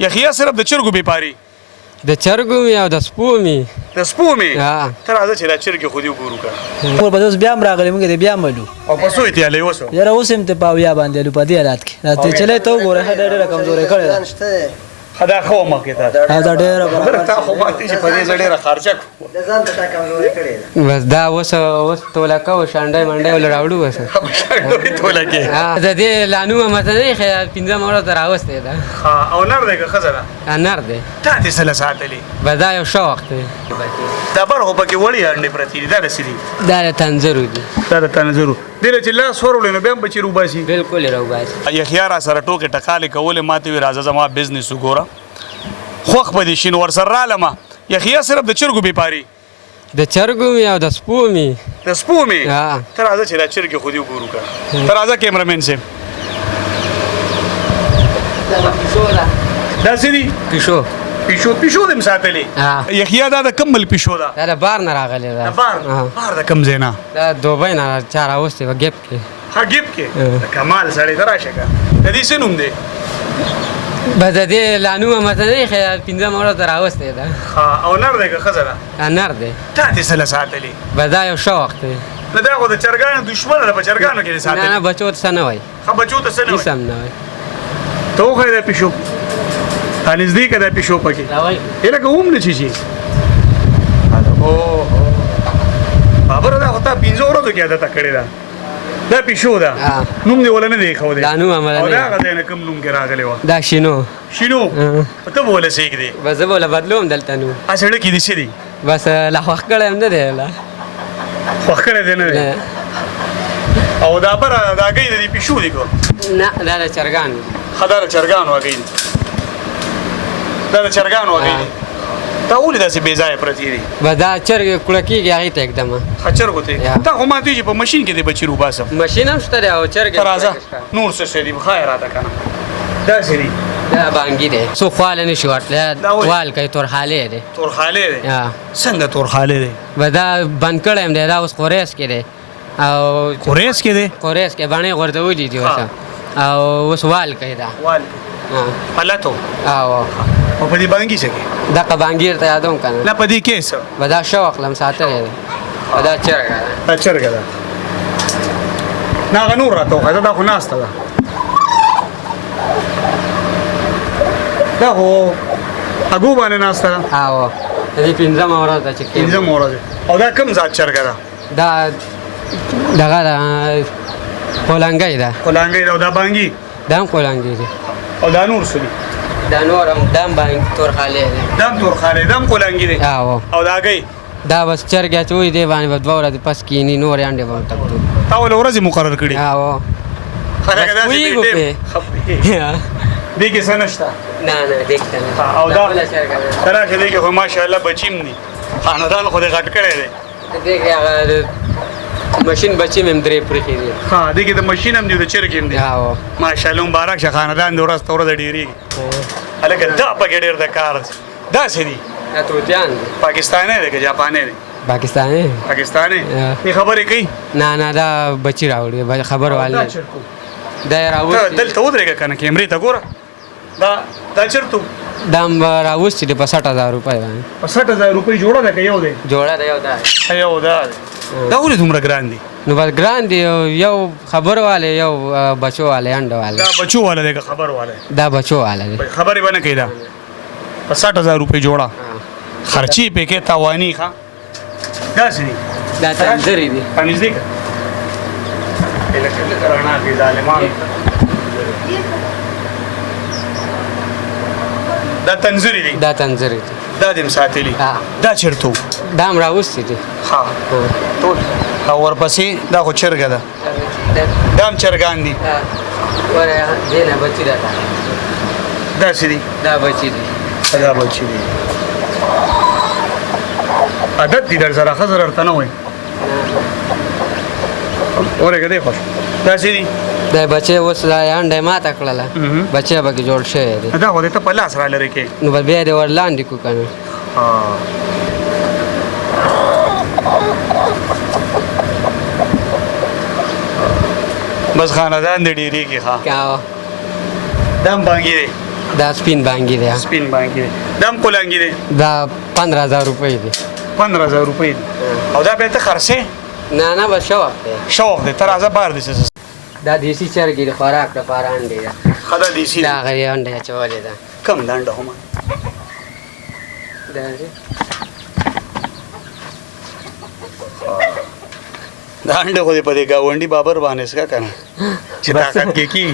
یخیا صرف د چرګو بیپاري د چرګو مې او د سپو مې د سپو مې ها ته راځه چې دا چرګې خو دې وګورو که مور به اوس بیا هم راغلی موږ دې بیا هم ولو او په څو اتیالی اوس یاره اوس هم ته پاویا باندې لو په دې حالات کې راته چلی ته وګوره ښه ډېره کمزورې کړې ده ښه دا ښه وه مخکې تا دا ډېره برابر تا خو ماتې چې په دې زه ډېره خرچه کړو بس دا اوس توله کوو شانډی منډی ول راوړو بس شاګردوی توله کې د دې لا نومه مته نه ښه پنځم ورځ ته راوستی ده او نر دی که ښځه ده نر دی تا دې څه له ساتلې بس دا یو شوق دی دا بر خو پکې وړې انډې پرتې دي دا داسې دي دا د تنظرو دي دا د تنظرو دې له چې لاس ورولې نو بیا هم بچي روباسي بالکل یې راوباسي یخیا را سره ټوکې ټکالې کولې ما ته وې راځه زما بزنس وګوره خوښ به دې شي نو ورسره رالمه یخیا صرف د چرګو بیپاري د چرګو مې او د سپو مې د سپو مې ها ته راځه چې دا چرګې خو دې وګورو که ته راځه کیمرامین صاحب دا څه دي پیشو پیشو دې م ساتلې یخیا دا د کم بل پیشو ده دا د بار نه راغلی ده بار د کم ځای نه دا دوبۍ نه چا راوستی په ګیپ کې ها ګیب کې د کمال سړی ته راشه که د دې څه نوم دی بس د دې لا نومه مته نه ښه پنځم ورځ ته راوستی ده او نر دی که ښځه ده نر دی تا دې څه له ساتلې بس دا یو شوق دی نه دا خو د چرګانو دشمنه ده په چرګانو کې دې نه ساتلې نه بچو ته څه نه وایي ښه بچو ته څه نه هېڅ وایي هم نه وایي ته وښیه دا پیشو تا نږدې که دا پیشو پکې یې لکه اوم نه چیچي بابره دا خو تا پنځه ورځو کې عادته کړې ده دا پیشو ده نوم دې وله نه دی ایښودی دا نوم عمله او نه دا هغه ځای نه کوم نوم کې راغلی وه دا شینو شینو ته به وله څه ایږدې بس زه به وله بدلوم دلته نوم سړک کې دې څه دي بس لا خوښ کړی هم نه دی لا خوښ کړی دی نه دی او دا بره دا هګۍ د دې پیشو دي که نه دا د چرګانو ښه دا د چرګانو هګۍ دي دا د چرګانو هګۍ دي تا ولې داسې بې ځایه پرتې دي بس دا چرګ کوړه کېږي هغې ته اکدمه ښه چرګو ته تا خو ما ته چې په مشین کې دې بچي روباسم مشین هم شته دی او چرګ ته راځه نور څه شی دي ښایه راته که نه داسې دي دا بانګي دی څوک خواله نه شي ورتلی وال کوي تورخالې دی تورخالې دی څنګه تورخالې دی بس دا بند کړی هم دی دا اوس خوریس کې دی او خوریس کې دی خوریس کې باڼې غورځولي دي اوس او اوس وال کوي دا وال پلتو او په دې بانګي څه کې دغه بانګي ته یادوم که نه نه په دې کې څه بس دا شوق لم ساتلی دی دا چرګه ده دا چرګه ده نه هغه نور راته وښیه دا خو ناسته ده دا خو هګو باندې ناسته ده او د دې پنځمه ورځ ده چې پنځمه ورځ او دا کوم ذات چرګه ده دا دغه ده کولنګۍ ده کولنګۍ ده او دا بانګي دا هم کولنګۍ دي او دا نور څه دي دا نور هم دا هم بانګ تورخالې دی دا هم تورخالې دا هم کولنګي دی او دا هګۍ دا بس چرګ اچوي دی باندې به دوه ورځې پس کښېني نورې انډې به ټکدو تا ولې ورځې مقرر کړي دې کې څه نشته نه نه دې کې نه او دا ته راشه دې کې خو ماشاءالله بچي هم دي خاندان خو دې غټ کړی دی دې کې هغه ماشین بچي مې هم درې پرېښي دي ها دې کې د ماشین هم دي د چرګ هم دي ماشاءالله مبارک شه خاندان د ورځ ته ورځ ډېرېږي هلکه دا پکې ډېر د کار داسې دي دا طوطیان دي پاکستانی دی که جاپانی دی پاکستانی پاکستانی دې خبرې کوي نه نه دا بچي راوړي خبر والے دا یې راوستي دلته ودرېږه که نه کیمرې ته ګوره دا چېرته دا هم راوستي دی په 60,000 روپۍ باندې په 60,000 روپۍ جوړه ده که یو دی جوړه ده یو دا یو دا دی دا ولې دومره ګران دي نو بس ګران دي یو خبر والی یو بچو والی انډه والی دا بچو والا دی که خبر والا دا بچو والا دی خبرې به نه کوي دا په 60,000 روپۍ جوړه خرچې پکې تاواني ښه داسې دي دا تنظرې دي نږدې که لکه رڼا کې ظالمان دا تنظرې دي دا تنظرې دي دا دې م ساتلي دا چېرته دا هم راوستي دي ښه ټول او ورپسې دا خو چرګه ده دا هم چرګان دي دې نه بچي ده داسې دي دا بچي دي دا بچي دي عادت دي در سره ښه ضرر ته نه وایي ورېږه دی خوښ داسې دي دا بچې اوس دا انډه ماته کړله بچې پکې جوړ شوی دی دا خو دې ته په لاس را لرې کې نو بس بیا دې ور لاندې کړو که نه بس خاندان دې ډېرېږي ښه دا هم بانګي دی دا سپین بانګي دی سپین باندې دم کولانګي دی دا 15000 روپۍ دی 15000 روپۍ دي او دا به ته خرڅې نه نه بس شوق دی شوق دی تر ازه بار دي څه دا دیسی چرګي د خوراک لپاره انډې ده خدا دي سي دا غي انډې چولې ده کم دانډه هم دا دانډه خو دې په دې گاونډي بابر باندې څه کنه چې طاقت کې کی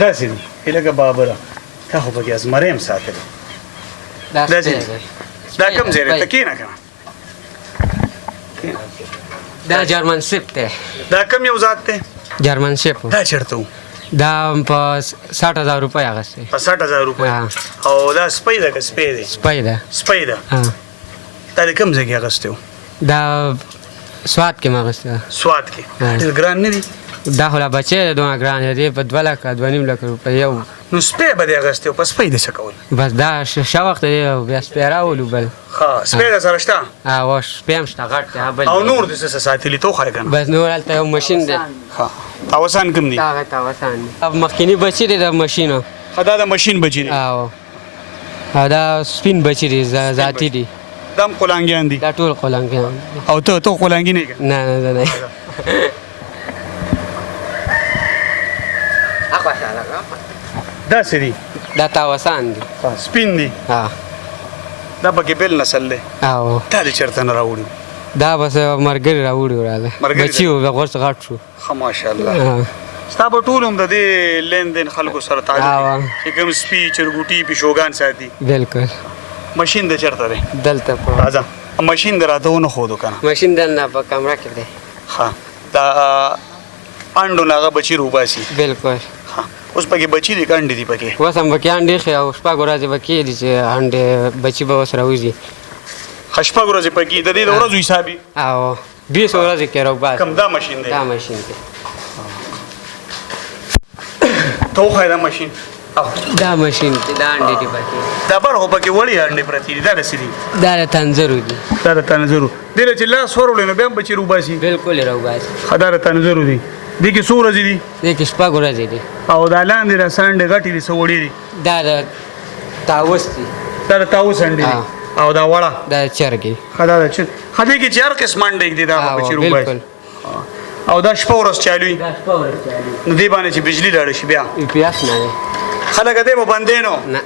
دا سي هلکه بابر ته خو بګي از مریم ساتل دا دا کم زیره ته کینه کنه دا جرمن سیپ دی دا کم یو ذات ته جرمن سیپ دا چرته دا په 60000 روپۍ اغسته په 60000 روپۍ او دا سپۍ ده که سپۍ دی سپۍ ده سپۍ ده دا د کم ځای کې اغسته دا سواد کې مغسته سواد کې ډېر ګران نه دي دا خو لا بچی دونه ګران دی په 2 لک 2.5 لک روپۍ یو نو سپۍ به دې اغسته په سپۍ دې څه کول بس دا شوق دی بیا سپۍ راولو بل ها سپۍ د سره شته او سپۍ هم شته غټ دی بل او نور دې څه ساتلی تو خای کنه بس نور هلته یو ماشین دی ها تاوسان کم دي دا تاوسان اب مخکینی بچی دی د ماشین خدا د ماشین بچی دي او دا سپین بچی دی ذاتی دی دم قلانګیان دي دا ټول قلانګیان او ته قلانګی نه کنه نه نه دا سری دا تاوسان دی سپین دي ها دا پکې بل نسل دی او دا دې چرته نه راوړي دا بس مرګري راوړي وراله بچي و غوښ غټ شو خو ماشاءالله ستا په ټول هم د دې لین دین خلکو سره تعلق چې کوم سپی چرګوټي پیشوګان ساتي بالکل ماشین د چرته دی دلته په راځه ماشین دراتهونه خودو کنه ماشین دلته په کمره کې دی ها دا انډو ناغه بچی روباسي بالکل ها اوس پکې بچی دي کاندې دي پکې اوس هم پکې انډې خې او شپه ګورځي پکې دي چې انډې بچي به وسره وځي خشپه ګورځي پکې د دې د ورځو حسابي او 20 ورځې کې روباس کم دا ماشین دی دا ماشین دی تو خای دا ماشین دا ماشین دی دا انډې دی پکې دا بر هو پکې وړي انډې پرتی دي دا رسېدي دا تنظرو دي دا د تنظرو دله چې لاس ورولې نو بیا بچی روباسي بالکل روباس خدای د تنظرو دي دي کې سور دي دې کې شپه ګورځي دي او دا لاندې را سانډې غټي دي سوړې دي دا تاوس دي دا تاوس انډې او دا وړه دا چرګي خدای د چې خدای کې چار قسم انډې دي دا بچی روباسي او دا شپه ورځ چالوي دا شپه ورځ چالوي نو دی باندې چې بجلی لاړ شي بیا پیاس نه خلک دې به باندې نو نه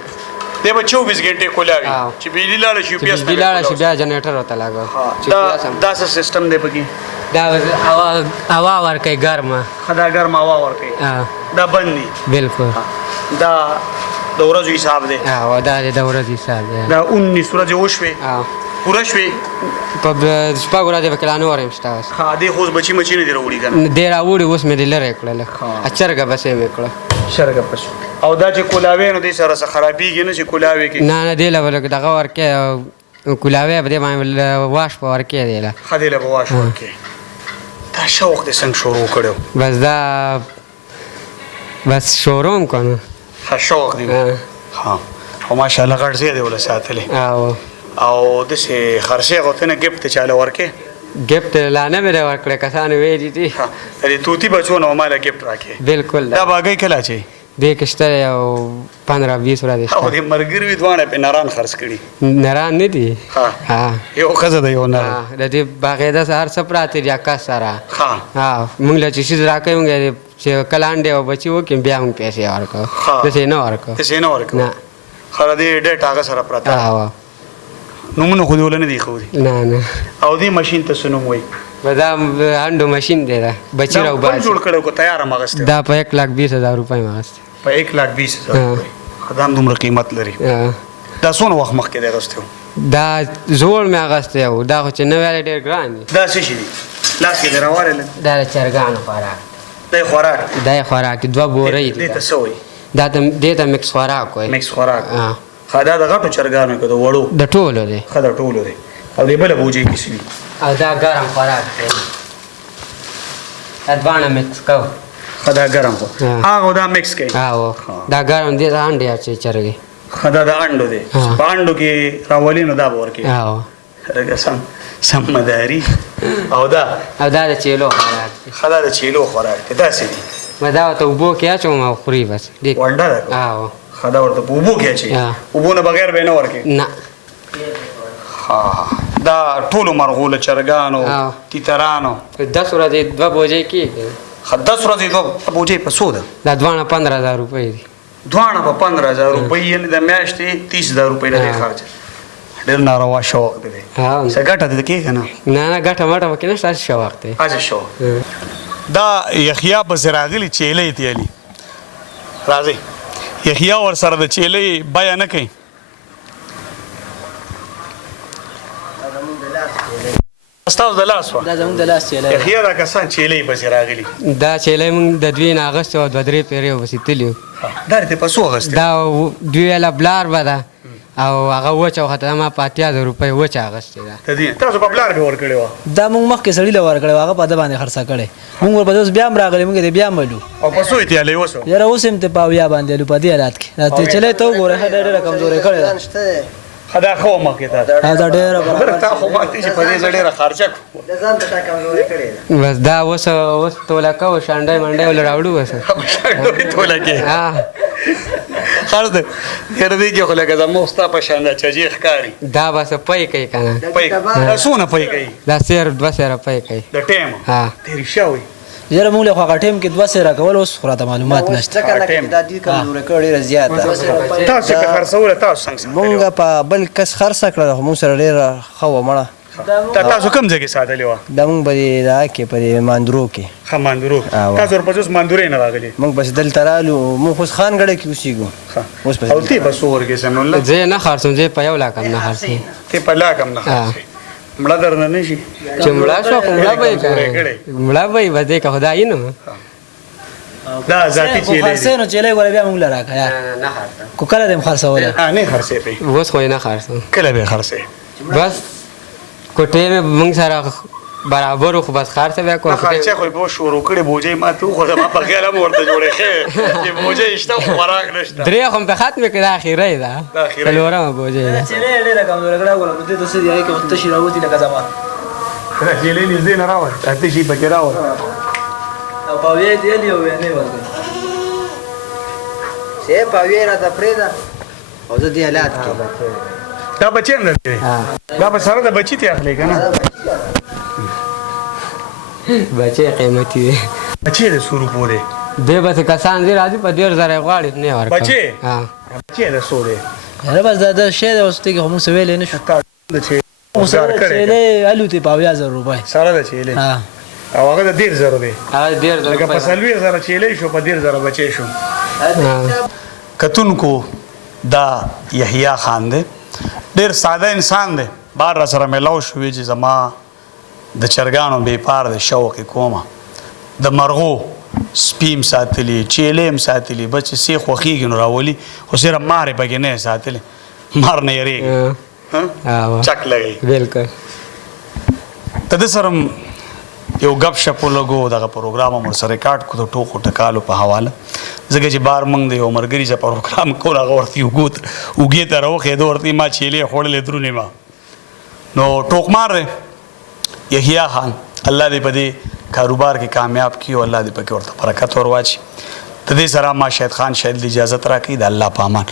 دی به 24 غنټه کولاوي چې بجلی لاړ شي پیاس بجلی لاړ شي بیا جنریټر وته لاګو دا څه سیستم دی پکې دا هوا ورکي ګرمه خدای ګرم هوا ورکي دا بندي بالکل دا د ورځو حساب دی او دا د ورځې حساب دی دا 19 ورځې وشوي پوره شوي په شپږ ورځې به کلانو ورم شته ها دې خو بچی مچی نه دی راوړي کنه دې راوړي اوس مې لره کړل اچرګه بسې مې کړل شرګه پس او دا چې کولاوي نو دې سره سره خرابېږي نه چې کولاوي کې نه نه دې لور دغه ورکه کولاوي به باندې واش په ورکه دی له خدای له واش ورکه دا شوق دې څنګه شروع کړو بس دا بس شوروم کنه ها شوق دی ها او ماشاءالله غړ زیاده ولا ساتلې او د سه خرشه غوته نه گیفت چاله ورکه گیفت لانه مې ورکړه کسان وې دي دې توتی بچو نو مالا گیفت راکې بالکل دا باګي کلا چي دې کشته یو 15-20 ورځې او دې مرګر وی دوانه په ناران خرڅ کړي ناران نه دي ها یو خزه دی یو نه د دې باغې د سهار سپراته یا کا سره ها موږ له چې شي راکې موږ چې کلاندې او بچي وکم بیا موږ پیسې ورکو د څه نه ورکو د څه نه ورکو نه خره دې ډېټ هغه سره پراته نومونه خو دې ولنه دی خو دې نه نه او دې ماشين ته سنوم وای بدام انډو ماشين دی دا بچی راو باندې جوړ کړو کو تیار مغسته دا په 1,20,000 روپۍ مغسته په 1,20,000 روپۍ خدام دومره قیمت لري دا څونه وخت مخکې دی غستو دا زوړ مې غسته یو دا خو چې نو ویل ډېر ګران دي دا څه شي لاس کې دراواله دا چرګانو خوراک دا خوراک دا خوراک دوه بورې دي ته سوې دا دې ته مکس خوراک وای مکس خوراک خدا د غټو چرګانو کې د وړو د ټولو دی خدا ټولو دی او دې بل بوجي کې شي او دا ګرم خوراک دی ادوانه مکس کو خدا ګرم خو هغه دا مکس کوي او دا ګرم دی دا انډیا چې چرګي خدا دا انډو دی باندو کې راولینو دا ورکی او رګه سم مداري او دا د چیلو خوراک خدا د چیلو خوراک دا سړي دا ته اوبو کې اچوم او خوري بس ډېر ونډه ده او خدا ورته په اوبو کې اچي اوبو نه بغیر به نه ورکې نه دا ټولو مرغو له چرګانو تیترانو 10 ورځې 2 بوجۍ کېږي 10 ورځې 2 بوجۍ په څو ده دا دواړه 15,000 روپۍ دي دواړه په 15,000 روپۍ یعنې د میاشتې 30,000 روپۍ نه دی خرچ ډېر ناروا شوق دی څه ګټه دې کېږي که نه نه ګټه مټه پکې نشته هسې شوق دی هسې شوق دا یحیا پسې راغلي چیلۍ دی علي راځئ یحیا ورسره د چیلۍ بیه نه کوي ستاسو د لاس وه دا زموږ د لاس چیلۍ یحیا دا کسان چیلۍ پسې راغلي دا چیلۍ موږ د دوی نه اخیستې وه 2-3 پیرې ورپسې تللي وو دا دې په څو اخیستې دا دوی ویله بلار به ده او هغه وچه وخته ما په 80,000 روپۍ وچه اخیستې ده تاسو په پلار کې ورکړې وه دا موږ مخکې سړي له ورکړی هغه په ده باندې خرڅه کړی موږ ورپسې اوس بیا هم راغلی موږ یې بیا هم ولو او په څو یې تیالی اوس یاره اوس هم ته په اویا باندې لو په دې حالات کې دا چیلۍ ته وګوره ښه ډېره کمزورې کړې ده ښه دا ښه وه مخکې تا دا ډېره برابر تا خو ماتې چې په دې زه ډېره خرچه کړو بس دا اوس توله کوو شانډۍ منډۍ ولې راوړو بس شانډوی توله کې خر ده ډېر دی کې خو لکه زموږ ستا په شان ده چجې ښکاري دا بس پی کوي که نه څونه پی کوي دا سیر 2 سیره پی کوي د ټیم تېرې شوی یاره موږ له خو هغه ټایم کې 2 سیره کول اوس خو راته معلومات نشته تاسو که خرڅوله تاسو څنګه مونږ په بل کس خرڅه کړله خو مونږ سره ډېره ښه وه مړه تاسو کوم ځای کې ساتلې وه دا مونږ به د هغه کې په دې ماندرو کې ښه ماندرو تاسو ورپسې اوس ماندورې نه راغلي مونږ بس دلته رالو مونږ خو اوس خانګړی کې اوسېږو اوس او تی په څو ورکې سمون الله زه نه خرڅوم زه په 1 لاک هم نه خرڅوم تی په لاک هم نه خرڅوي مړه درنه نه شي چې مړه شوه خو مړه به یې که مړه به یې به دی که خدایي نه دا ذاتي خو خرڅې نو چیلۍ ګوره بیا موږ له راکړه یار نه خرڅوم خو کله دې هم خرڅوله نه خرڅې پې اوس خو یې نه خرڅوم کله به خرڅې بس کوټې مې موږ سره برابر وو خو بس خرڅه بیا کوم خرچه خو به شروع کړې بوجۍ ما ته وخوړه ما په خیال هم ورته جوړې ښې چې بوجۍ شته خو خوراک نشته 3 خو مې په ختمې کړې دا اخرۍ ده دا اخرۍ. 4مه بوجۍ ده چیلۍ یې ډېره کمزورې کړه ګوره په دې ته څه دي هغې کې خو تشي راوتي لکه زما جیلې نږدې نه راوړ اته شي پکې راوړ او په اویا یې دیلي او ویانې ورکړي چې په ویې راته پرېږده او زه دې حالات کې دا بچی هم درته دا به سره د بچي ته اخلي که نه بچې قیمتي دی بچی د څو روپو دی دی بس کسان دې راځي په 1,000 یې غواړي نه ورکوم بچې بچی د څو دی یاره بس دا شی دی اوس ته کې خو موږ څه ویلی نه شو تا د چې موږ سره چیلۍ الوتې په 80,000 روپۍ سره د چیلې او هغه د 1,000 دی هغه 1,000 لکه په 40,000 چیلې شو په 1,000 بچی شو کتونکو دا یحیی خان دی ډېر ساده انسان دی بار را سره میلاو شوې چې زما د چرګانو بېپار د شوق یې کومه د مرغو سپي هم ساتلي چیلې هم ساتلي بس چې سې خوښېږي نو راولي خو صرف مار یې پکې نه یې ساتلې مار نه یېرېږي چک لګوي بالکل د ده سره یو ګپ شپ ولګو دغه پروګرام هم ورسره ریکارډ کړو د ټوکو ټکالو په حواله ځکه چې بار موږ د یو ملګري سره پروګرام کول هغه ورته اوږې ته راوښېده ورته ما چیلې خوړلې درونې ما نو ټوکمار دی یحیی خان الله دې په دې کاروبار کې کامیاب کړي او الله دې پکې ورته برکت ور واچي د دې سره ما شهید خان شهید اجازت راکړي د الله په امان